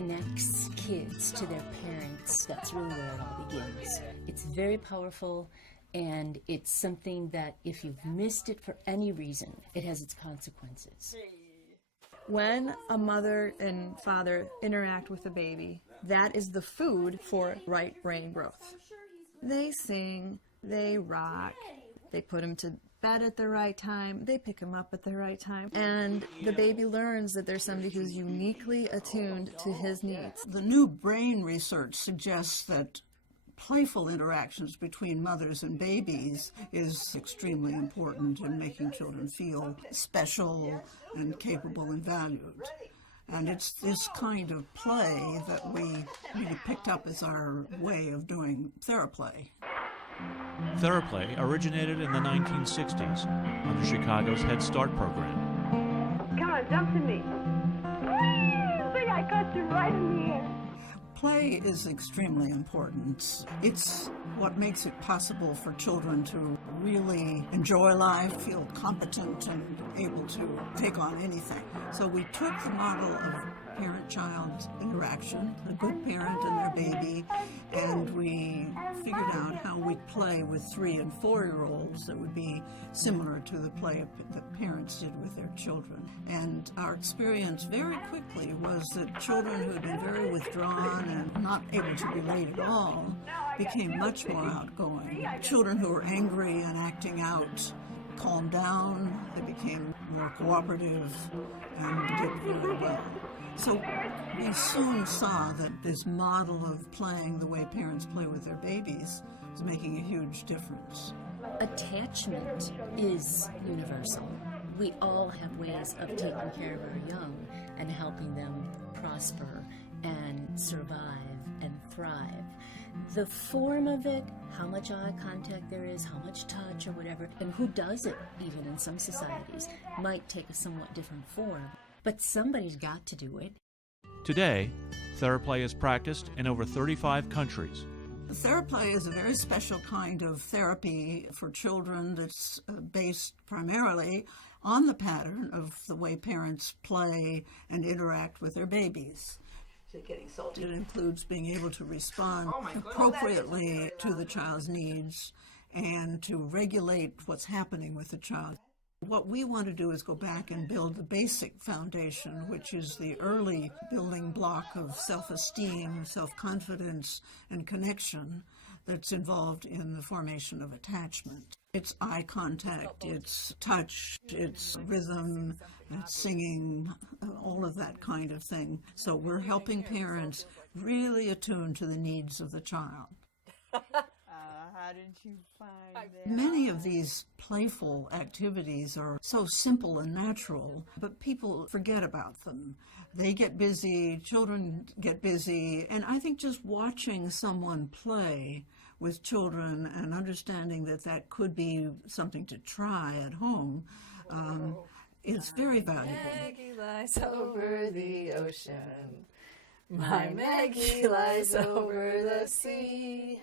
connects kids to their parents. That's really where it all begins. It's very powerful, and it's something that if you've missed it for any reason, it has its consequences. When a mother and father interact with a baby, that is the food for right brain growth. They sing, they rock, they put him to bed at the right time, they pick him up at the right time, and the baby learns that there's somebody who's uniquely attuned to his needs. The new brain research suggests that playful interactions between mothers and babies is extremely important in making children feel special and capable and valued. And it's this kind of play that we really picked up as our way of doing Teраплэй. Teраplэй originated in the 1960s under Chicago's Head Start program. Come on, jump to me. See, I got you right in the air. Play is extremely important. It's what makes it possible for children to really enjoy life, feel competent, and able to take on anything. So we took the model of parent-child interaction, a good parent and their baby, and we figured out how we'd play with 3- and 4-year-olds that would be similar to the play that parents did with their children. And our experience very quickly was that children who had been very withdrawn and not able to relate at all became much more outgoing. Children who were angry and acting out calmed down, they became more cooperative and did very well. So we soon saw that this model of playing the way parents play with their babies is making a huge difference. Attachment is universal. We all have ways of taking care of our young and helping them prosper and survive and thrive. The form of it, how much eye contact there is, how much touch or whatever, and who does it, even in some societies, might take a somewhat different form. But somebody's got to do it. Today, Teраplэй is practiced in over 35 countries. Teраplэй is a very special kind of therapy for children that's based primarily on the pattern of the way parents play and interact with their babies. It includes being able to respond appropriately to the child's needs and to regulate what's happening with the child. What we want to do is go back and build the basic foundation, which is the early building block of self-esteem, self-confidence, and connection that's involved in the formation of attachment. It's eye contact, it's touch, it's rhythm, it's singing, all of that kind of thing. So we're helping parents really attune to the needs of the child. How did you find that? Many of these playful activities are so simple and natural, but people forget about them. They get busy, children get busy, and I think just watching someone play with children and understanding that that could be something to try at home is very valuable. Maggie lies over the ocean. My Maggie lies over the sea.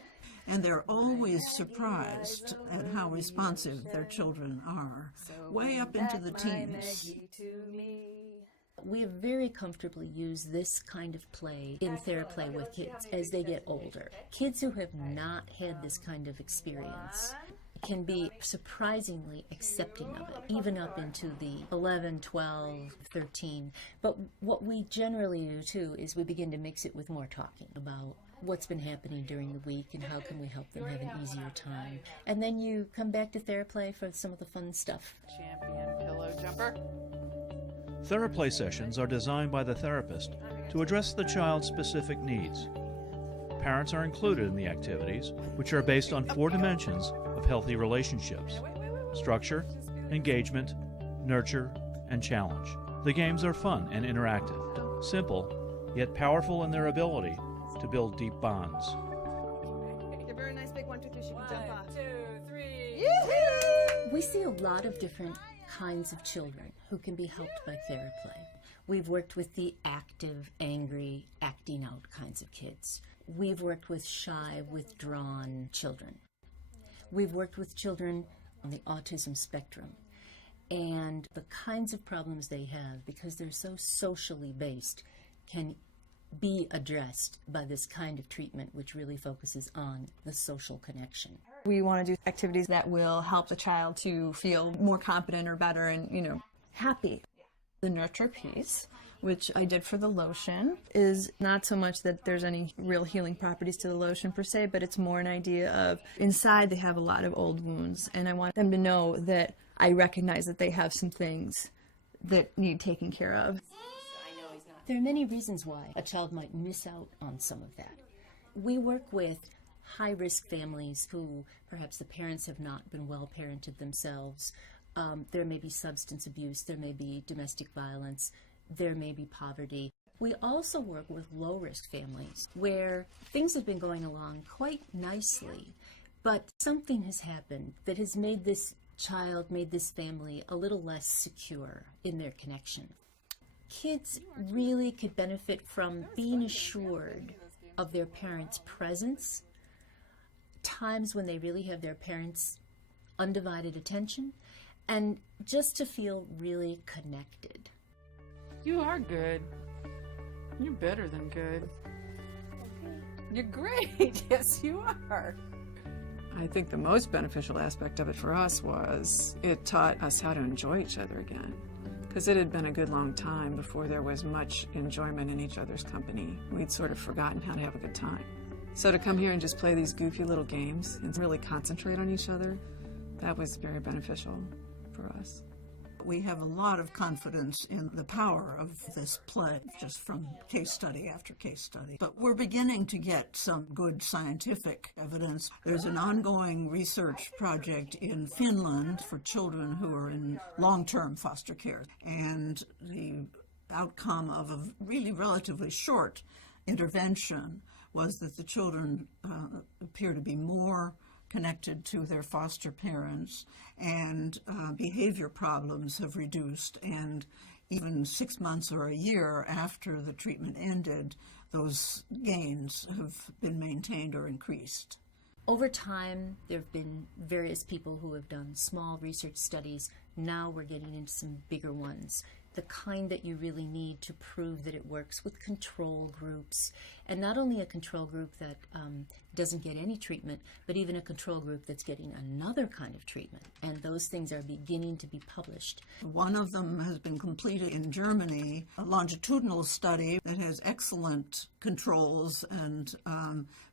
And they're always surprised at how responsive their children are, way up into the teens. We have very comfortably used this kind of play in Teраплэй with kids as they get older. Kids who have not had this kind of experience can be surprisingly accepting of it, even up into the 11, 12, 13. But what we generally do, too, is we begin to mix it with more talking about what's been happening during the week and how can we help them have an easier time. And then you come back to Teраплэй for some of the fun stuff. Champion pillow jumper. Teраplэй sessions are designed by the therapist to address the child's specific needs. Parents are included in the activities, which are based on 4 dimensions of healthy relationships: structure, engagement, nurture, and challenge. The games are fun and interactive, simple, yet powerful in their ability to build deep bonds. Give her a nice big 1, 2, 3, she can jump off. 1, 2, 3. We see a lot of different kinds of children who can be helped by Teраплэй. We've worked with the active, angry, acting out kinds of kids. We've worked with shy, withdrawn children. We've worked with children on the autism spectrum. And the kinds of problems they have, because they're so socially based, can be addressed by this kind of treatment, which really focuses on the social connection. We want to do activities that will help the child to feel more competent or better and, happy. The nurture piece, which I did for the lotion, is not so much that there's any real healing properties to the lotion per se, but it's more an idea of inside they have a lot of old wounds, and I want them to know that I recognize that they have some things that need taken care of. There are many reasons why a child might miss out on some of that. We work with high-risk families who perhaps the parents have not been well-parented themselves. There may be substance abuse, there may be domestic violence, there may be poverty. We also work with low-risk families where things have been going along quite nicely, but something has happened that has made this child, made this family a little less secure in their connection. Kids really could benefit from being assured of their parents' presence, times when they really have their parents' undivided attention, and just to feel really connected. You are good. You're better than good. You're great. Yes, you are. I think the most beneficial aspect of it for us was it taught us how to enjoy each other again. Because it had been a good long time before there was much enjoyment in each other's company. We'd sort of forgotten how to have a good time. So to come here and just play these goofy little games and really concentrate on each other, that was very beneficial for us. We have a lot of confidence in the power of this play, just from case study after case study. But we're beginning to get some good scientific evidence. There's an ongoing research project in Finland for children who are in long-term foster care. And the outcome of a really relatively short intervention was that the children appear to be more connected to their foster parents, and behavior problems have reduced, and even 6 months or a year after the treatment ended, those gains have been maintained or increased. Over time, there have been various people who have done small research studies. Now we're getting into some bigger ones, the kind that you really need to prove that it works, with control groups, and not only a control group that doesn't get any treatment, but even a control group that's getting another kind of treatment, and those things are beginning to be published. One of them has been completed in Germany, a longitudinal study that has excellent controls and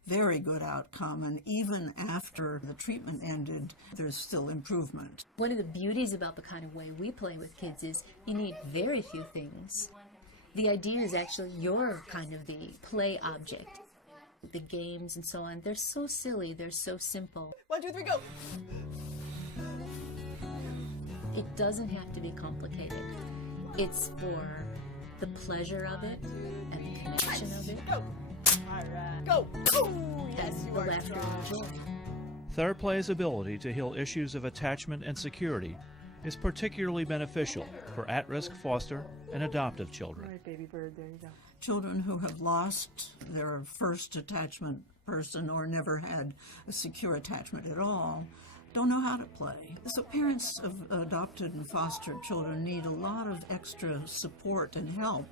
very good outcome, and even after the treatment ended, there's still improvement. One of the beauties about the kind of way we play with kids is you need very few things. The idea is actually you're kind of the play object. The games and so on, they're so silly, they're so simple. 1, 2, 3, go! It doesn't have to be complicated. It's for the pleasure of it and the connection of it. Go! All right. Go! Ooh, yes, And you the are laughter and strong. joy. Teraplay's ability to heal issues of attachment and security is particularly beneficial for at-risk foster and adoptive children. All right, baby bird, there you go. Children who have lost their first attachment person or never had a secure attachment at all don't know how to play. So parents of adopted and fostered children need a lot of extra support and help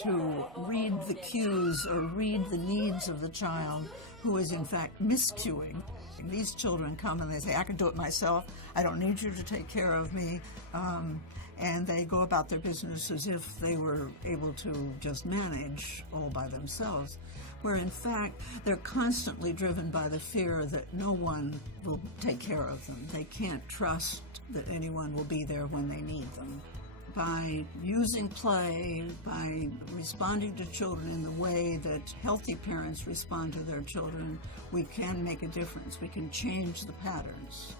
to read the cues or read the needs of the child who is in fact miscuing. These children come and they say, I can do it myself, I don't need you to take care of me, and they go about their business as if they were able to just manage all by themselves, where in fact they're constantly driven by the fear that no one will take care of them. They can't trust that anyone will be there when they need them. By using play, by responding to children in the way that healthy parents respond to their children, we can make a difference. We can change the patterns.